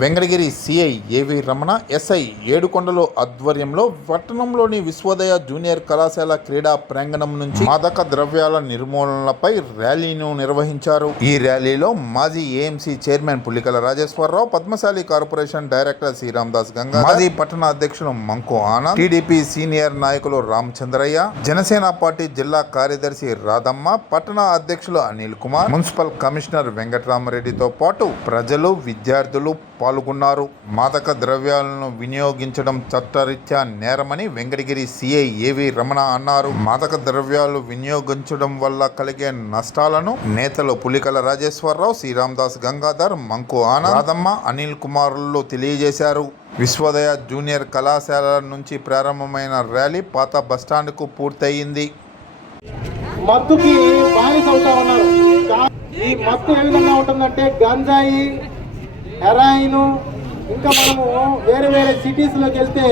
Venkatagiri CI AV Ramana SI ఏడుకొండలో ఆధ్వర్యంలో పట్టణంలోని Vishwodaya junior కళాశాల క్రీడా ప్రాంగణం నుంచి మాదక ద్రవ్యాల నిర్మూలనపై ర్యాలీను నిర్వహించారు. ఈ ర్యాలీలో మాజీ AMC chairman Pullikala Rajeshwararao Padmashali corporation director Sriramadas Ganga మాజీ పట్టణ అధ్యక్షులు మంకు ఆనంద్ టీడీపీ సీనియర్ నాయకులు రామచంద్రయ్య జనసేన పార్టీ జిల్లా కార్యదర్శి రాధమ్మ పట్టణ అధ్యక్షులు అనిల్ కుమార్ మున్సిపల్ కమిషనర్ వెంకటరామరెడ్డితో పాటు ప్రజలు విద్యార్థులు పాల్గొన్నారు. మాదక ద్రవ్యాలను వినియోగించడం చట్టరీత్యా నేరమని వెంకటగిరి సిఐ ఏవి రమణ అన్నారు. మాదక ద్రవ్యాలు వినియోగించడం వల్ల కలిగే నష్టాలను నేతలు పులికల రాజేశ్వరరావు శ్రీరామదాస్ గంగాధర్ మంకు ఆనాదమ్మ అనిల్ కుమార్లు తెలియజేశారు. విశ్వోదయ జూనియర్ కళాశాల నుంచి ప్రారంభమైన ర్యాలీ పాత బస్టాండ్కు పూర్తయింది. మత్తుకి బానిస అవుతా ఉన్నారు ఈ మత్తు ఏ విధంగా ఉంటుందంటే గంజాయి హెరాయిన్. ఇంకా మనము వేరే వేరే సిటీస్లోకి వెళ్తే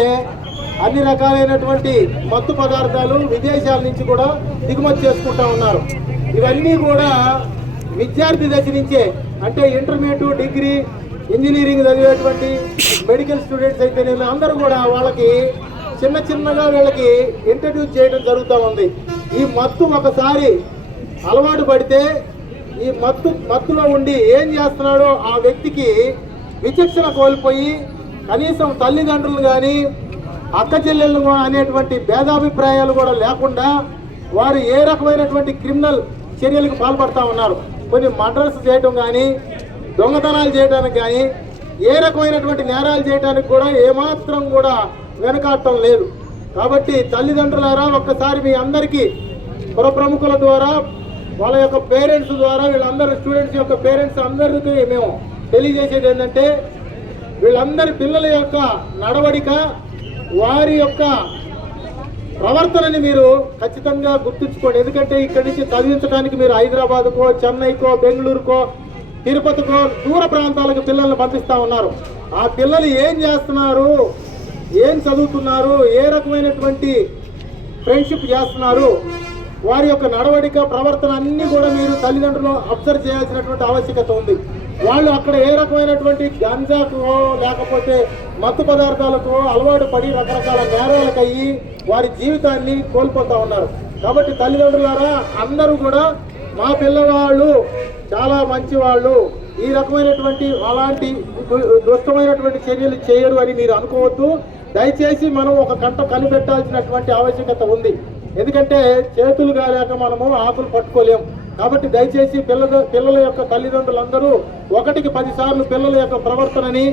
అన్ని రకాలైనటువంటి మత్తు పదార్థాలు విదేశాల నుంచి కూడా దిగుమతి చేసుకుంటా ఉన్నారు. ఇవన్నీ కూడా విద్యార్థి దశ నుంచే అంటే ఇంటర్మీడియట్ డిగ్రీ ఇంజనీరింగ్ చదివేటువంటి మెడికల్ స్టూడెంట్స్ అయితే అందరూ కూడా వాళ్ళకి చిన్న చిన్నగా వీళ్ళకి ఇంట్రడ్యూస్ చేయడం జరుగుతూ ఉంది. ఈ మత్తు ఒకసారి అలవాటు పడితే ఈ మత్తు మత్తులో ఉండి ఏం చేస్తున్నాడో ఆ వ్యక్తికి విచక్షణ కోల్పోయి కనీసం తల్లిదండ్రులు కానీ అక్క చెల్లెళ్ళు అనేటువంటి భేదాభిప్రాయాలు కూడా లేకుండా వారు ఏ రకమైనటువంటి క్రిమినల్ చర్యలకు పాల్పడతా ఉన్నారు. కొన్ని మర్డర్స్ చేయటం కానీ దొంగతనాలు చేయడానికి కానీ ఏ రకమైనటువంటి నేరాలు చేయడానికి కూడా ఏమాత్రం కూడా వెనకాడటం లేదు. కాబట్టి తల్లిదండ్రులారా ఒక్కసారి మీ అందరికీ పురప్రముఖుల ద్వారా వాళ్ళ యొక్క పేరెంట్స్ ద్వారా వీళ్ళందరూ స్టూడెంట్స్ యొక్క పేరెంట్స్ అందరికీ మేము తెలియజేసేది ఏంటంటే వీళ్ళందరి పిల్లల యొక్క నడవడిక వారి యొక్క ప్రవర్తనని మీరు ఖచ్చితంగా గుర్తుంచుకోండి. ఎందుకంటే ఇక్కడి నుంచి చదివించడానికి మీరు హైదరాబాద్కో చెన్నైకో బెంగళూరుకో తిరుపతికో దూర ప్రాంతాలకు పిల్లల్ని పంపిస్తా ఉన్నారు. ఆ పిల్లలు ఏం చేస్తున్నారు? ఏం చదువుతున్నారు? ఏ రకమైనటువంటి ఫ్రెండ్షిప్ చేస్తున్నారు? వారి యొక్క నడవడిక ప్రవర్తన అన్ని కూడా మీరు తల్లిదండ్రులు అబ్జర్వ్ చేయాల్సినటువంటి ఆవశ్యకత ఉంది. వాళ్ళు అక్కడ ఏ రకమైనటువంటి గంజాకో లేకపోతే మత్తు పదార్థాలకు అలవాటు పడి రకరకాల నేరాలకు అయ్యి వారి జీవితాన్ని కోల్పోతా ఉన్నారు. కాబట్టి తల్లిదండ్రులారా అందరూ కూడా మా పిల్లవాళ్ళు చాలా మంచివాళ్ళు. ఈ రకమైనటువంటి అలాంటి దు- దుష్టమైనటువంటి చర్యలు చేయరు అని మీరు అనుకోవద్దు. దయచేసి మనం ఒక కంట కనిపెట్టాల్సినటువంటి ఆవశ్యకత ఉంది. ఎందుకంటే చేతులు కాలేక మనము ఆకులు పట్టుకోలేం. కాబట్టి దయచేసి పిల్లల పిల్లల యొక్క తల్లిదండ్రులందరూ ఒకటికి పదిసార్లు పిల్లల యొక్క ప్రవర్తనని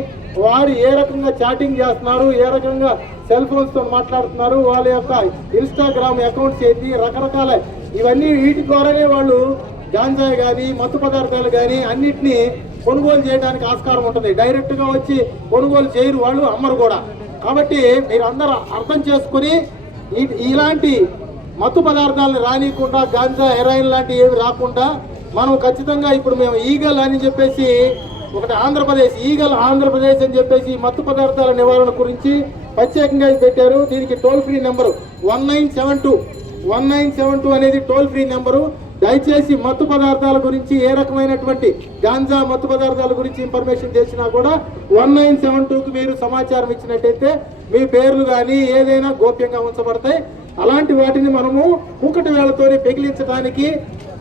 వారు ఏ రకంగా చాటింగ్ చేస్తున్నారు ఏ రకంగా సెల్ ఫోన్స్తో మాట్లాడుతున్నారు వాళ్ళ యొక్క ఇన్స్టాగ్రామ్ అకౌంట్స్ ఏంటి రకరకాల ఇవన్నీ వీటి ద్వారానే వాళ్ళు గాంజాయి కానీ మత్తు పదార్థాలు కానీ అన్నిటినీ కొనుగోలు చేయడానికి ఆస్కారం ఉంటుంది. డైరెక్ట్గా వచ్చి కొనుగోలు చేయరు వాళ్ళు అమ్మరు కూడా. కాబట్టి మీరు అందరూ అర్థం చేసుకుని ఇలాంటి మత్తు పదార్థాలను రానియకుండా గాంజా హెరాయిన్ లాంటి ఏవి రాకుండా మనం ఖచ్చితంగా ఇప్పుడు మేము ఈగల్ అని చెప్పేసి ఒకటి ఆంధ్రప్రదేశ్ ఈగల్ ఆంధ్రప్రదేశ్ అని చెప్పేసి మత్తు పదార్థాల నివారణ గురించి ప్రత్యేకంగా పెట్టారు. దీనికి toll free number one nine seven two one nine seven two అనేది టోల్ ఫ్రీ నెంబరు. దయచేసి మత్తు పదార్థాల గురించి ఏ రకమైనటువంటి గాంజా మత్తు పదార్థాల గురించి ఇన్ఫర్మేషన్ చేసినా కూడా వన్ నైన్ సెవెన్ టూకి మీరు సమాచారం ఇచ్చినట్టయితే మీ పేర్లు కానీ ఏదైనా గోప్యంగా ఉంచబడతాయి. అలాంటి వాటిని మనము కూకటి వేళతోనే పెగిలించడానికి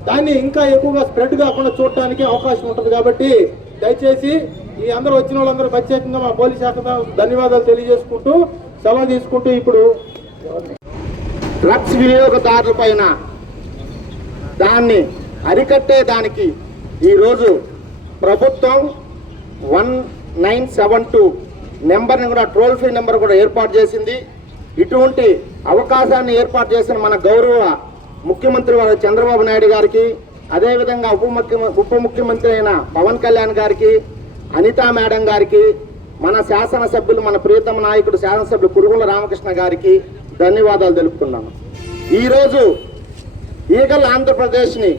దాన్ని ఇంకా ఎక్కువగా స్ప్రెడ్ కాకుండా చూడటానికి అవకాశం ఉంటుంది కాబట్టి దయచేసి ఈ అందరూ వచ్చిన వాళ్ళందరూ ప్రత్యేకంగా మా పోలీస్ శాఖ ధన్యవాదాలు తెలియజేసుకుంటూ సెలవు తీసుకుంటూ ఇప్పుడు డ్రగ్స్ వినియోగదారుల పైన దాన్ని అరికట్టే దానికి ఈరోజు ప్రభుత్వం వన్ నైన్ సెవెన్ టూ నెంబర్ని కూడా టోల్ ఫ్రీ నెంబర్ కూడా ఏర్పాటు చేసింది. ఇటువంటి అవకాశాన్ని ఏర్పాటు చేసిన మన గౌరవ ముఖ్యమంత్రి చంద్రబాబు నాయుడు గారికి అదేవిధంగా ఉప ముఖ్య ఉప ముఖ్యమంత్రి అయిన పవన్ కళ్యాణ్ గారికి అనితా మేడం గారికి మన శాసనసభ్యులు మన ప్రియతమ నాయకుడు శాసనసభ్యులు కురుగుల రామకృష్ణ గారికి ధన్యవాదాలు తెలుపుతున్నాను. ఈరోజు ఈగల్ ఆంధ్రప్రదేశ్ని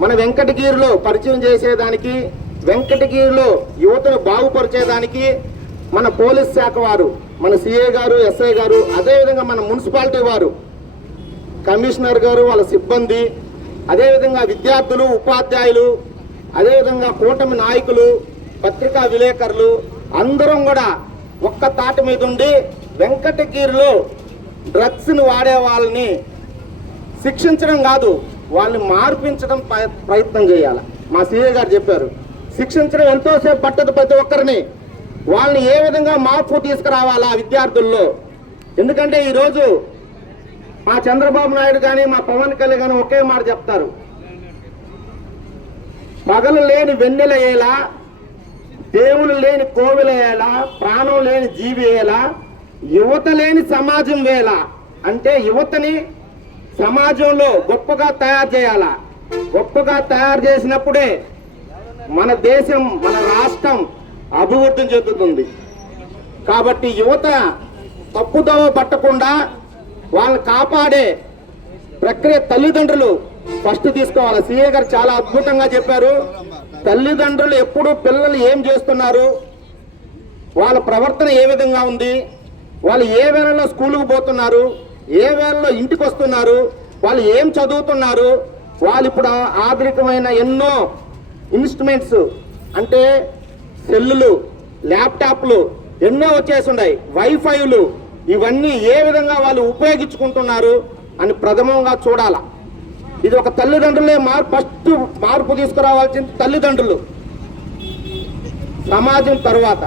మన వెంకటగిరిలో పరిచయం చేసేదానికి వెంకటగిరిలో యువతను బాగుపరిచేదానికి మన పోలీస్ శాఖ వారు మన సిఏ గారు ఎస్ఐ గారు అదేవిధంగా మన మున్సిపాలిటీ వారు కమిషనర్ గారు వాళ్ళ సిబ్బంది అదేవిధంగా విద్యార్థులు ఉపాధ్యాయులు అదేవిధంగా కూటమి నాయకులు పత్రికా విలేకరులు అందరం కూడా ఒక్క తాటి మీద ఉండి వెంకటగిరిలో డ్రగ్స్ని వాడే వాళ్ళని శిక్షించడం కాదు వాళ్ళని మార్పించడం ప్రయత్నం చేయాలి. మా సీఏ గారు చెప్పారు శిక్షించడం ఎంతోసేపు పట్టదు ప్రతి ఒక్కరిని. వాళ్ళని ఏ విధంగా మార్పు తీసుకురావాలా విద్యార్థుల్లో? ఎందుకంటే ఈరోజు మా చంద్రబాబు నాయుడు కానీ మా పవన్ కళ్యాణ్ కానీ ఒకే మాట చెప్తారు. పగలు లేని వెన్నెల ఎలా దేవుడు లేని కోవిలయ్యేలా ప్రాణం లేని జీవి ఎలా యువత లేని సమాజం వేలా. అంటే యువతని సమాజంలో గొప్పగా తయారు చేయాలా? గొప్పగా తయారు చేసినప్పుడే మన దేశం మన రాష్ట్రం అభివృద్ధి చెందుతుంది. కాబట్టి యువత తప్పుదోవ పట్టకుండా వాళ్ళని కాపాడే ప్రక్రియ తల్లిదండ్రులు ఫస్ట్ తీసుకోవాలి. సీఏ గారు చాలా అద్భుతంగా చెప్పారు. తల్లిదండ్రులు ఎప్పుడు పిల్లలు ఏం చేస్తున్నారు? వాళ్ళ ప్రవర్తన ఏ విధంగా ఉంది? వాళ్ళు ఏ వేళలో స్కూల్కి పోతున్నారు? ఏ వేళలో ఇంటికి వస్తున్నారు? వాళ్ళు ఏం చదువుతున్నారు? వాళ్ళు ఇప్పుడు ఆధునికమైన ఎన్నో ఇన్స్ట్రుమెంట్స్ అంటే సెల్లులు ల్యాప్టాప్లు ఎన్నో వచ్చేసి వైఫైలు ఇవన్నీ ఏ విధంగా వాళ్ళు ఉపయోగించుకుంటున్నారు అని ప్రథమంగా చూడాల. ఇది ఒక తల్లిదండ్రులే మార్ ఫస్ట్ మార్పు తీసుకురావాల్సింది తల్లిదండ్రులు. సమాజం తరువాత.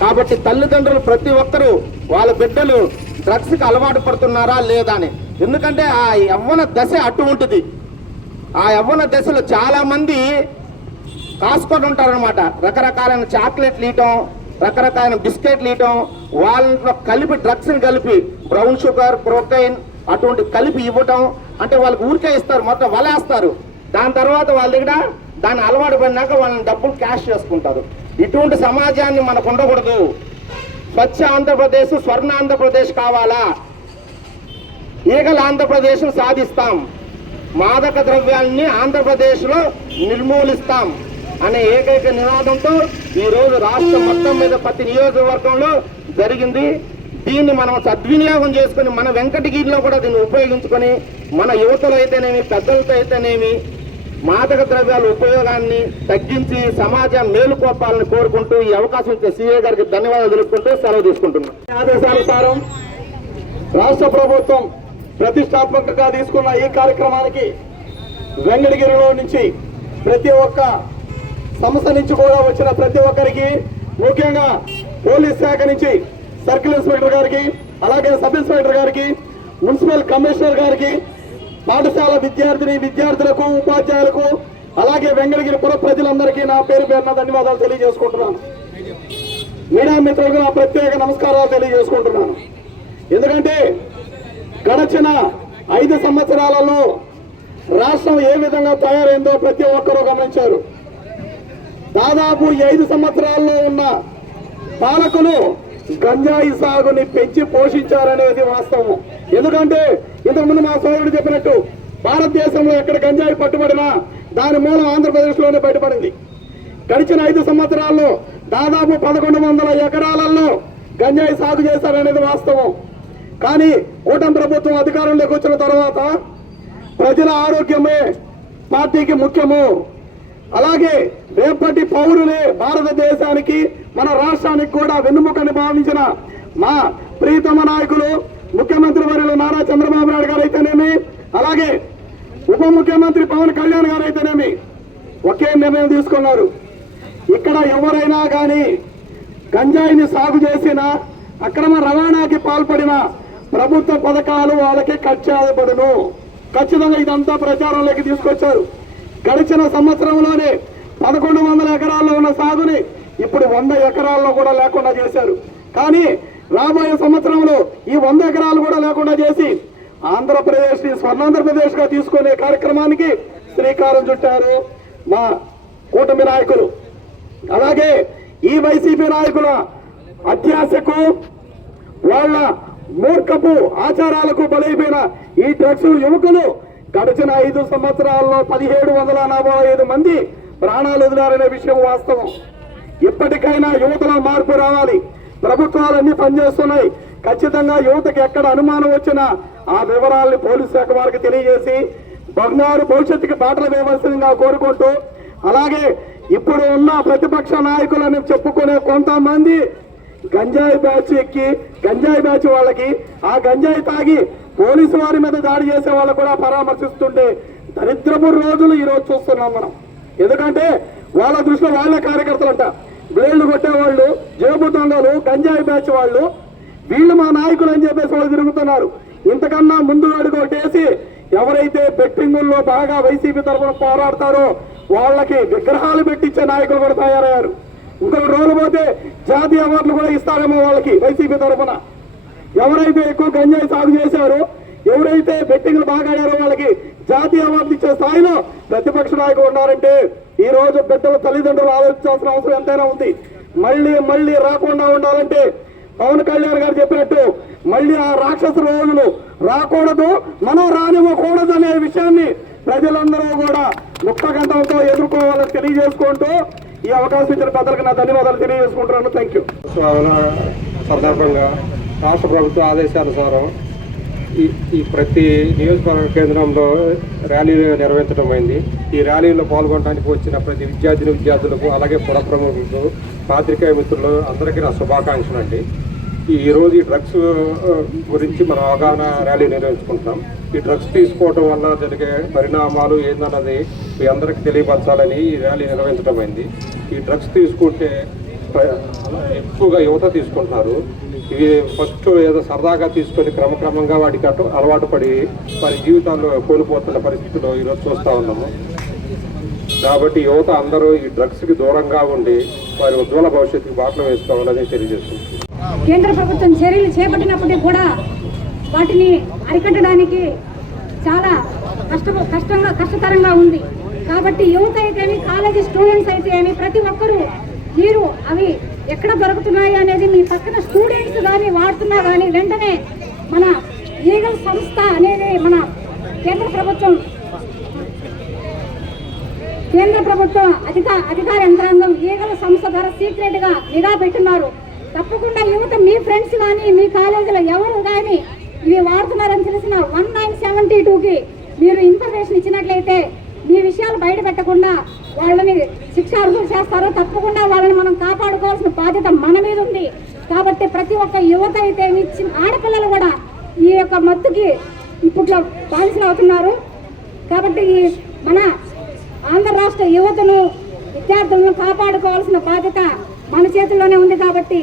కాబట్టి తల్లిదండ్రులు ప్రతి ఒక్కరూ వాళ్ళ బిడ్డలు డ్రగ్స్కి అలవాటు పడుతున్నారా లేదా అని. ఎందుకంటే ఆ యవ్వన దశ అటు ఉంటుంది. ఆ యవ్వన దశలో చాలామంది కాసుకొని ఉంటారనమాట రకరకాలైన చాక్లెట్లు ఇయటం రకరకాలైన బిస్కెట్లు ఇయటం వాళ్ళలో కలిపి డ్రగ్స్ని కలిపి బ్రౌన్ షుగర్ ప్రోటీన్ అటువంటి కలిపి ఇవ్వటం అంటే వాళ్ళకి ఊరికే ఇస్తారు మొత్తం వలేస్తారు. దాని తర్వాత వాళ్ళ దగ్గర దాన్ని అలవాటు పడినాక వాళ్ళని డబ్బులు క్యాష్ చేసుకుంటారు. ఇటువంటి సమాజాన్ని మనకు ఉండకూడదు. స్వచ్ఛ ఆంధ్రప్రదేశ్ స్వర్ణ ఆంధ్రప్రదేశ్ కావాలా? ఈగల ఆంధ్రప్రదేశ్ సాధిస్తాం. మాదక ద్రవ్యాల్ని ఆంధ్రప్రదేశ్లో నిర్మూలిస్తాం. అనే ఏకైక నినాదంతో ఈ రోజు రాష్ట్రం మొత్తం మీద ప్రతి నియోజకవర్గంలో జరిగింది. దీన్ని మనం సద్వినియోగం చేసుకుని మన వెంకటగిరిలో కూడా దీన్ని ఉపయోగించుకొని మన యువతలో అయితేనేమి పెద్దలతో అయితేనేమి మాదక ద్రవ్యాల ఉపయోగాన్ని తగ్గించి సమాజం మేలుకోపాలని కోరుకుంటూ ఈ అవకాశం ఇచ్చే సీఏ గారికి ధన్యవాదాలు తెలుపుకుంటూ సెలవు తీసుకుంటున్నాం. ఆదేశానుసారం రాష్ట్ర ప్రభుత్వం ప్రతిష్టాత్మకంగా తీసుకున్న ఈ కార్యక్రమానికి వెంకటగిరిలో నుంచి ప్రతి ఒక్క సంస్థ నుంచి కూడా వచ్చిన ప్రతి ఒక్కరికి ముఖ్యంగా పోలీస్ శాఖ నుంచి సర్కిల్ ఇన్స్పెక్టర్ గారికి అలాగే సబ్ ఇన్స్పెక్టర్ గారికి మున్సిపల్ కమిషనర్ గారికి పాఠశాల విద్యార్థిని విద్యార్థులకు ఉపాధ్యాయులకు అలాగే వెంకటగిరి పుర ప్రజలందరికీ నా పేరు పేరున ధన్యవాదాలు తెలియజేసుకుంటున్నాను. మీడియా మిత్రులకు నా ప్రత్యేక నమస్కారాలు తెలియజేసుకుంటున్నాను. ఎందుకంటే గడచిన ఐదు సంవత్సరాలలో రాష్ట్రం ఏ విధంగా తయారైందో ప్రతి ఒక్కరూ గమనించారు. దాదాపు ఐదు సంవత్సరాల్లో ఉన్న పాలకులు గంజాయి సాగుని పెంచి పోషించారనేది వాస్తవం. ఎందుకంటే ఇంతకుముందు మా సోదరుడు చెప్పినట్టు భారతదేశంలో ఎక్కడ గంజాయి పట్టుబడినా దాని మూలం ఆంధ్రప్రదేశ్లోనే బయటపడింది. గడిచిన ఐదు సంవత్సరాల్లో దాదాపు పదకొండు వందల ఎకరాలలో గంజాయి సాగు చేశారనేది వాస్తవం. కానీ కూటమి ప్రభుత్వం అధికారంలోకి వచ్చిన తర్వాత ప్రజల ఆరోగ్యమే పార్టీకి ముఖ్యము. అలాగే రేపటి పౌరులే భారతదేశానికి మన రాష్ట్రానికి కూడా వెన్నుముకని భావించిన మా ప్రీతమ నాయకులు ముఖ్యమంత్రి వర్యులు నారా చంద్రబాబు నాయుడు గారు అయితేనేమి అలాగే ఉప ముఖ్యమంత్రి పవన్ కళ్యాణ్ గారు అయితేనేమి ఒకే నిర్ణయం తీసుకున్నారు. ఇక్కడ ఎవరైనా కానీ గంజాయిని సాగు చేసిన అక్రమ రవాణాకి పాల్పడిన ప్రభుత్వ పథకాలు వాళ్ళకి ఖర్చు చేయబడును ఖచ్చితంగా ఇదంతా ప్రచారంలోకి తీసుకొచ్చారు. గడిచిన సంవత్సరంలోనే పదకొండు వందల ఎకరాల్లో ఉన్న సాగుని ఇప్పుడు వంద ఎకరాల్లో కూడా లేకుండా చేశారు. కానీ రాబోయే సంవత్సరంలో ఈ వంద ఎకరాలు కూడా లేకుండా చేసి ఆంధ్రప్రదేశ్ని స్వర్ణాంధ్రప్రదేశ్గా తీసుకునే కార్యక్రమానికి శ్రీకారం చుట్టారు మా కూటమి నాయకులు. అలాగే ఈ వైసీపీ నాయకుల అత్యాశకు వాళ్ళ మూర్ఖపు ఆచారాలకు బలైపోయిన ఈ డ్రగ్స్ యువకులు గడిచిన ఐదు సంవత్సరాల్లో పదిహేడు వందల నలభై ఐదు మంది ప్రాణాలు వదిలారనే విషయం వాస్తవం. ఇప్పటికైనా యువతలో మార్పు రావాలి. ప్రభుత్వాలన్నీ పనిచేస్తున్నాయి. ఖచ్చితంగా యువతకి ఎక్కడ అనుమానం వచ్చినా ఆ వివరాల్ని పోలీసు శాఖ వారికి తెలియజేసి బంగారు భవిష్యత్తుకి బాటలు వేయవలసిందిగా కోరుకుంటూ అలాగే ఇప్పుడు ఉన్న ప్రతిపక్ష నాయకులని చెప్పుకునే కొంతమంది గంజాయి బ్యాచ్ ఎక్కి గంజాయి బ్యాచ్ వాళ్ళకి ఆ గంజాయి తాగి పోలీసు వారి మీద దాడి చేసే వాళ్ళు కూడా పరామర్శిస్తుంటే దరిద్రపు రోజులు ఈ రోజు చూస్తున్నాం మనం. ఎందుకంటే వాళ్ళ దృష్టిలో వాళ్ళే కార్యకర్తలంట. బ్లేళ్ళు కొట్టేవాళ్ళు జేబు దొంగలు గంజాయి బ్యాచ్ వాళ్ళు. వీళ్ళు మా నాయకులు అని చెప్పేసి వాళ్ళు తిరుగుతున్నారు. ఇంతకన్నా ముందు అడుగు ఎవరైతే బెట్టింగుల్లో బాగా వైసీపీ తరఫున పోరాడతారో వాళ్ళకి విగ్రహాలు పెట్టించే నాయకులు కూడా తయారయ్యారు. ఇంకొక రోజు పోతే జాతీయ అవార్డులు కూడా ఇస్తారేమో వాళ్ళకి వైసీపీ తరఫున ఎవరైతే ఎక్కువ గంజాయి సాగు చేశారో ఎవరైతే బెట్టింగ్లు బాగా ఆడారో వాళ్ళకి జాతీయ అవార్డులు ఇచ్చే స్థాయిలో ప్రతిపక్ష నాయకులు ఉన్నారంటే ఈ రోజు బిడ్డల తల్లిదండ్రులు ఆలోచించాల్సిన అవసరం ఎంతైనా ఉంది. మళ్ళీ మళ్ళీ రాకుండా ఉండాలంటే పవన్ కళ్యాణ్ గారు చెప్పినట్టు మళ్ళీ ఆ రాక్షస రోజులు రాకూడదు మనం రానివ్వకూడదు అనే విషయాన్ని ప్రజలందరూ కూడా ముక్క గంటలతో ఎదుర్కోవాలని తెలియజేసుకుంటూ ఈ అవకాశం ఇచ్చిన పెద్దలకు నా ధన్యవాదాలు తెలియజేసుకుంటున్నాను. థ్యాంక్ యూ సందర్భంగా రాష్ట్ర ప్రభుత్వ ఆదేశానుసారం ఈ ఈ ప్రతి నియోజకవర్గ కేంద్రంలో ర్యాలీలు నిర్వహించడం అయింది. ఈ ర్యాలీలో పాల్గొనడానికి వచ్చిన ప్రతి విద్యార్థిని విద్యార్థులకు అలాగే పుర ప్రముఖులకు పాత్రికేయ మిత్రులు అందరికీ నా శుభాకాంక్షలు అండి. ఈరోజు ఈ డ్రగ్స్ గురించి మనం అవగాహన ర్యాలీ నిర్వహించుకుంటున్నాం. ఈ డ్రగ్స్ తీసుకోవడం వల్ల జరిగే పరిణామాలు ఏందన్నది మీ అందరికీ తెలియపరచాలని ఈ ర్యాలీ నిర్వహించడం అయింది. ఈ డ్రగ్స్ తీసుకుంటే ఎక్కువగా యువత తీసుకుంటున్నారు. ఇవి ఫస్ట్ ఏదో సరదాగా తీసుకొని క్రమక్రమంగా వాటికి అటు అలవాటు పడి వారి జీవితాల్లో కోల్పోతున్న పరిస్థితులు ఈరోజు చూస్తూ ఉన్నాము. కాబట్టి యువత అందరూ ఈ డ్రగ్స్కి దూరంగా ఉండి వారి ఉజ్వల భవిష్యత్తుకి బాటలు వేసుకోవాలని తెలియజేస్తుంది. కేంద్ర ప్రభుత్వం చర్యలు చేపట్టినప్పటికీ కూడా వాటిని అరికట్టడానికి చాలా కష్ట కష్టంగా కష్టతరంగా ఉంది. కాబట్టి యువత అయితేమి కాలేజీ స్టూడెంట్స్ అయితే ప్రతి ఒక్కరూ మీరు అవి ఎక్కడ దొరుకుతున్నాయి అనేది మీ పక్కన స్టూడెంట్స్ కానీ వాడుతున్నా కానీ వెంటనే మన ఈగల్ సంస్థ అనేది మన కేంద్ర ప్రభుత్వం కేంద్ర ప్రభుత్వం అధిక అధికార యంత్రాంగం ఈగల సంస్థ ద్వారా సీక్రెట్గా నిఘా పెట్టున్నారు. తప్పకుండా యువత మీ ఫ్రెండ్స్ కానీ మీ కాలేజీలో ఎవరు కానీ ఇవి వాడుతున్నారని తెలిసిన వన్ నైన్ సెవెంటీ టూకి మీరు ఇన్ఫర్మేషన్ ఇచ్చినట్లయితే మీ విషయాలు బయట పెట్టకుండా వాళ్ళని శిక్షార్హులు చేస్తారో తప్పకుండా వాళ్ళని మనం కాపాడుకోవాల్సిన బాధ్యత మన మీద ఉంది. కాబట్టి ప్రతి ఒక్క యువత అయితే ఇచ్చిన ఆడపిల్లలు కూడా ఈ యొక్క మత్తుకి ఇప్పట్లో బానిసలు అవుతున్నారు. కాబట్టి ఈ మన ఆంధ్ర రాష్ట్ర యువతను విద్యార్థులను కాపాడుకోవాల్సిన బాధ్యత మన చేతుల్లోనే ఉంది కాబట్టి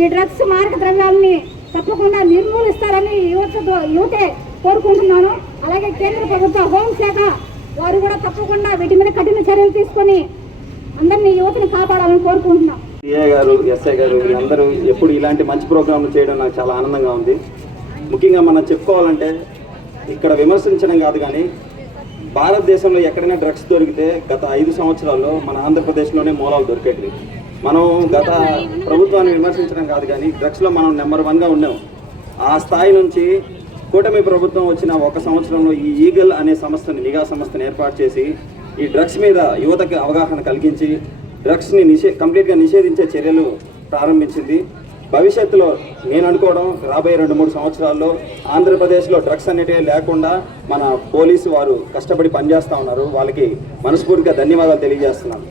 ఈ డ్రగ్స్ మారక ద్రవ్యాలని తప్పకుండా నిర్మూలిస్తారని యువత యువతే కోరుకుంటున్నాను. అలాగే కేంద్ర ప్రభుత్వ హోంశాఖ వారు కూడా తప్పకుండా వీటి మీద కఠిన చర్యలు తీసుకొని అందరినీ యువతని కాపాడాలని కోరుకుంటున్నాం. సిఐ గారు ఎస్ఐ గారు అందరూ ఎప్పుడు ఇలాంటి మంచి ప్రోగ్రాంలు చేయడం నాకు చాలా ఆనందంగా ఉంది. ముఖ్యంగా మనం చెప్పుకోవాలంటే ఇక్కడ విమర్శించడం కాదు కానీ భారతదేశంలో ఎక్కడైనా డ్రగ్స్ దొరికితే గత ఐదు సంవత్సరాల్లో మన ఆంధ్రప్రదేశ్లోనే మూలాలు దొరికేటివి. మనం గత ప్రభుత్వాన్ని విమర్శించడం కాదు కానీ డ్రగ్స్లో మనం నెంబర్ వన్గా ఉన్నాం. ఆ స్థాయి నుంచి కూటమి ప్రభుత్వం వచ్చిన ఒక సంవత్సరంలో ఈ ఈగల్ అనే సంస్థని నిఘా సంస్థను ఏర్పాటు చేసి ఈ డ్రగ్స్ మీద యువతకు అవగాహన కలిగించి డ్రగ్స్ని నిషే కంప్లీట్గా నిషేధించే చర్యలు ప్రారంభించింది. భవిష్యత్తులో నేను అనుకోవడం రాబోయే రెండు మూడు సంవత్సరాల్లో ఆంధ్రప్రదేశ్లో డ్రగ్స్ అనేటివి లేకుండా మన పోలీసు వారు కష్టపడి పనిచేస్తూ ఉన్నారు. వాళ్ళకి మనస్ఫూర్తిగా ధన్యవాదాలు తెలియజేస్తున్నాను.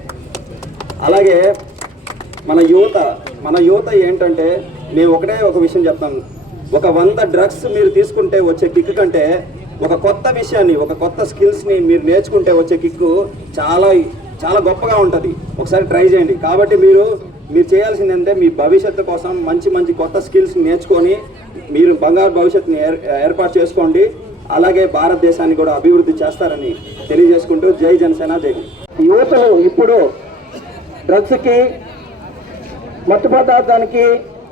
అలాగే మన యువత మన యువత ఏంటంటే మేము ఒకటే ఒక విషయం చెప్తాను. ఒక వంద డ్రగ్స్ మీరు తీసుకుంటే వచ్చే కిక్ కంటే ఒక కొత్త విషయాన్ని ఒక కొత్త స్కిల్స్ని మీరు నేర్చుకుంటే వచ్చే కిక్ చాలా చాలా గొప్పగా ఉంటుంది. ఒకసారి ట్రై చేయండి. కాబట్టి మీరు మీరు చేయాల్సింది మీ భవిష్యత్తు కోసం మంచి మంచి కొత్త స్కిల్స్ నేర్చుకొని మీరు బంగారు భవిష్యత్తుని ఏర్ ఏర్పాటు చేసుకోండి. అలాగే భారతదేశాన్ని కూడా అభివృద్ధి చేస్తారని తెలియజేసుకుంటూ జై జనసేన జై యువతలు ఇప్పుడు డ్రగ్స్కి మత్తు పదార్థానికి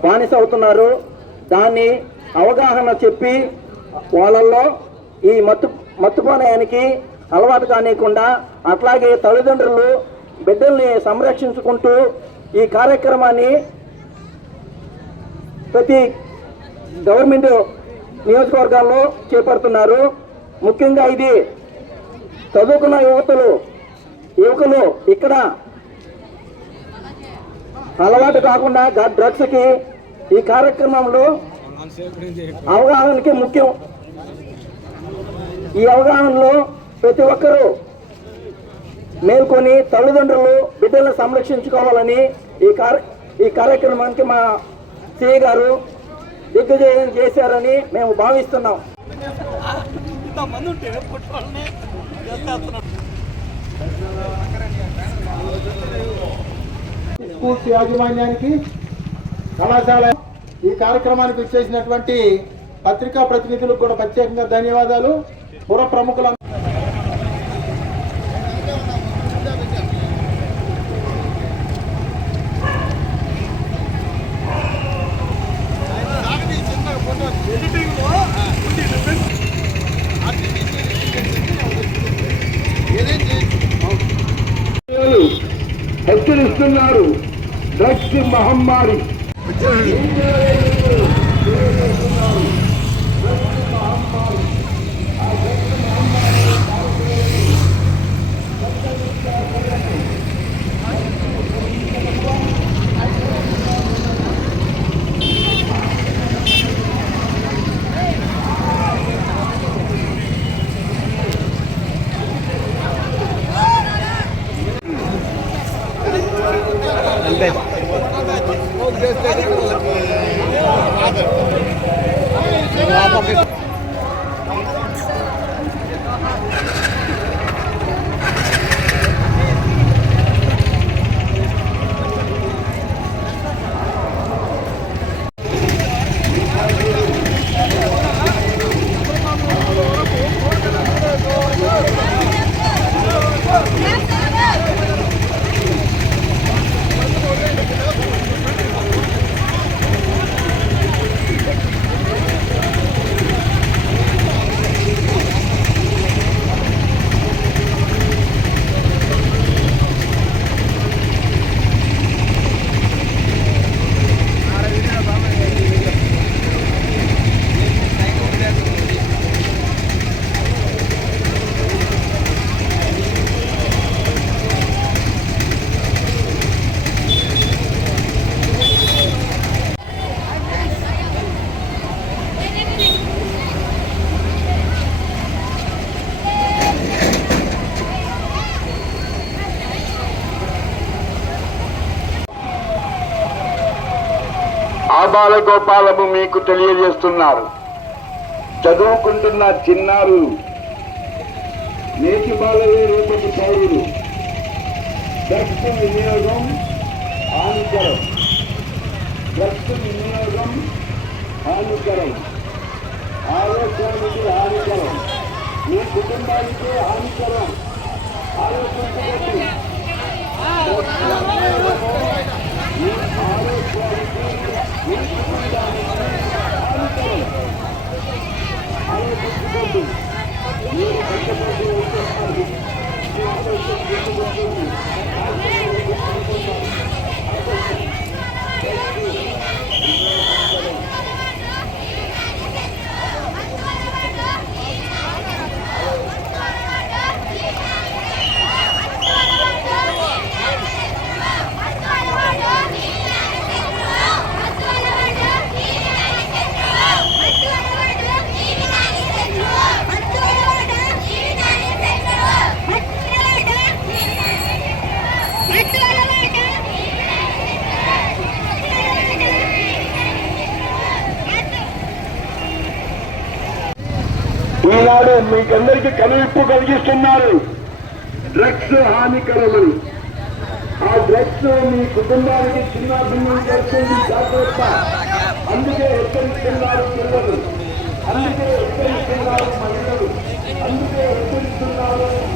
బానిస అవుతున్నారు. దాన్ని అవగాహన చెప్పి వాళ్ళల్లో ఈ మత్తు మత్తుపానయానికి అలవాటు కానియకుండా అట్లాగే తల్లిదండ్రులు బిడ్డల్ని సంరక్షించుకుంటూ ఈ కార్యక్రమాన్ని ప్రతి గవర్నమెంట్ నియోజకవర్గాల్లో చేపడుతున్నారు. ముఖ్యంగా ఇది చదువుకున్న యువతులు యువకులు ఇక్కడ అలవాటు కాకుండా డ్రగ్స్కి ఈ కార్యక్రమంలో అవగాహనకి ముఖ్యం. ఈ అవగాహనలో ప్రతి ఒక్కరూ మేల్కొని తల్లిదండ్రులు బిడ్డలను సంరక్షించుకోవాలని ఈ కార్య ఈ కార్యక్రమానికి మా సిఐ గారు దిగ్విజయం చేశారని మేము భావిస్తున్నాం. స్కూల్స్ యాజమాన్యానికి కళాశాల ఈ కార్యక్రమానికి వచ్చేసినటువంటి పత్రికా ప్రతినిధులకు కూడా ప్రత్యేకంగా ధన్యవాదాలు. పుర ప్రముఖుల హెచ్చరిస్తున్నారు డ్రగ్స్ మహమ్మారి. విగ్రహాలు ఆబాల బాలగోపాలము మీకు తెలియజేస్తున్నారు. చదువుకుంటున్న చిన్నారు నేటి బాలలే రేపటి పౌరులు డ్రగ్స్ వినియోగం హానికరం. డ్రగ్స్ వినియోగం హానికరం. ఆరోగ్యానికి హానికరం. మీ కుటుంబానికి హానికరం. మీకందరికీ కనువిప్పు కలిగిస్తున్నారు. డ్రగ్స్ హానికరమని. ఆ డ్రగ్స్ మీ కుటుంబానికి చిన్న భిన్నం చేస్తుంది జాగ్రత్త. అందుకే హెచ్చరిస్తున్నారు పిల్లలు. అందుకే హెచ్చరిస్తున్నారు మహిళలు. అందుకే హెచ్చరిస్తున్నారు